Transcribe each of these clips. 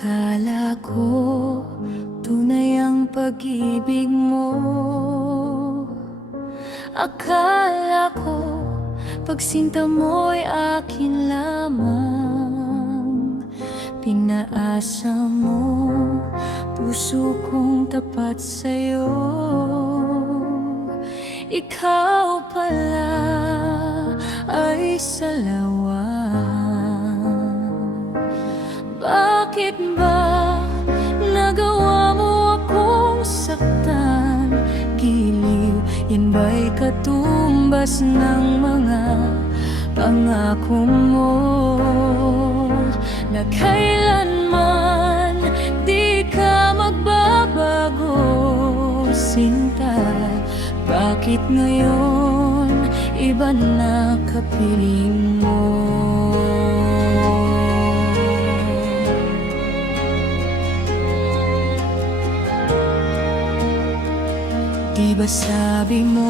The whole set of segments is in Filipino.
Akala ko tunay ang pag-ibig mo. Akala ko pagsinta mo'y akin lamang. Pinaasa mo puso kong tapat sa'yo. Ikaw pala ay salawa. Bakit ba nagawa mo akong saktan? Giliw, yan ba'y katumbas ng mga pangako mo? Na kailanman di ka magbabago, sinta. Bakit ngayon iba na kapiling mo? Di ba sabi mo,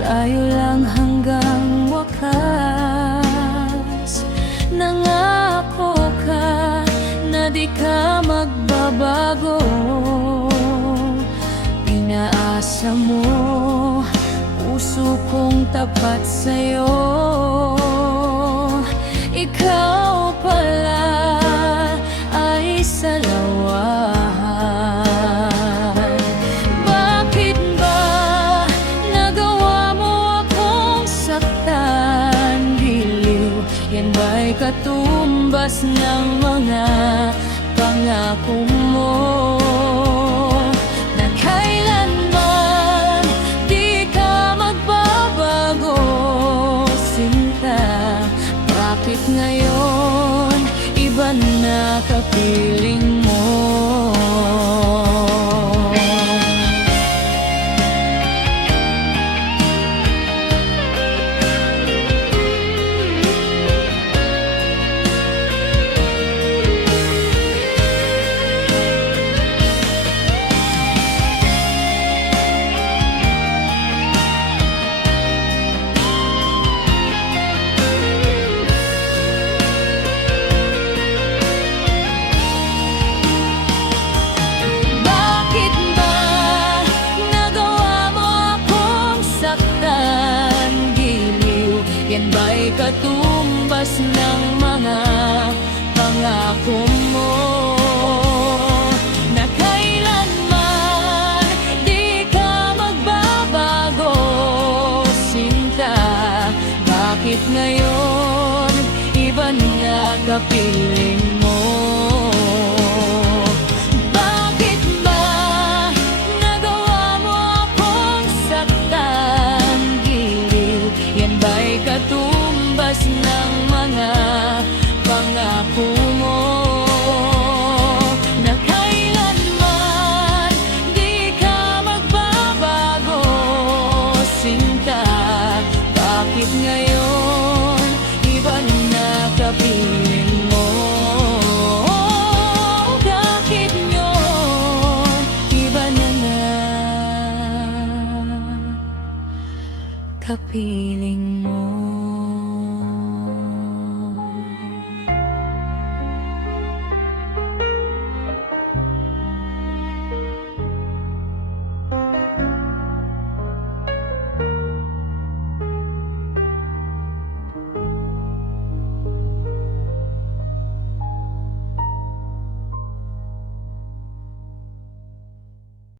tayo lang hanggang wakas? Nangako ka na di ka magbabago. Pinaasa mo puso kong tapat sa'yo. Ikaw pala ay salawa. Yan ba'y katumbas ng mga pangako mo? Na kailanman di ka magbabago, sinta. Bakit ngayon iba na kapiling mo? Yan ba'y katumbas ng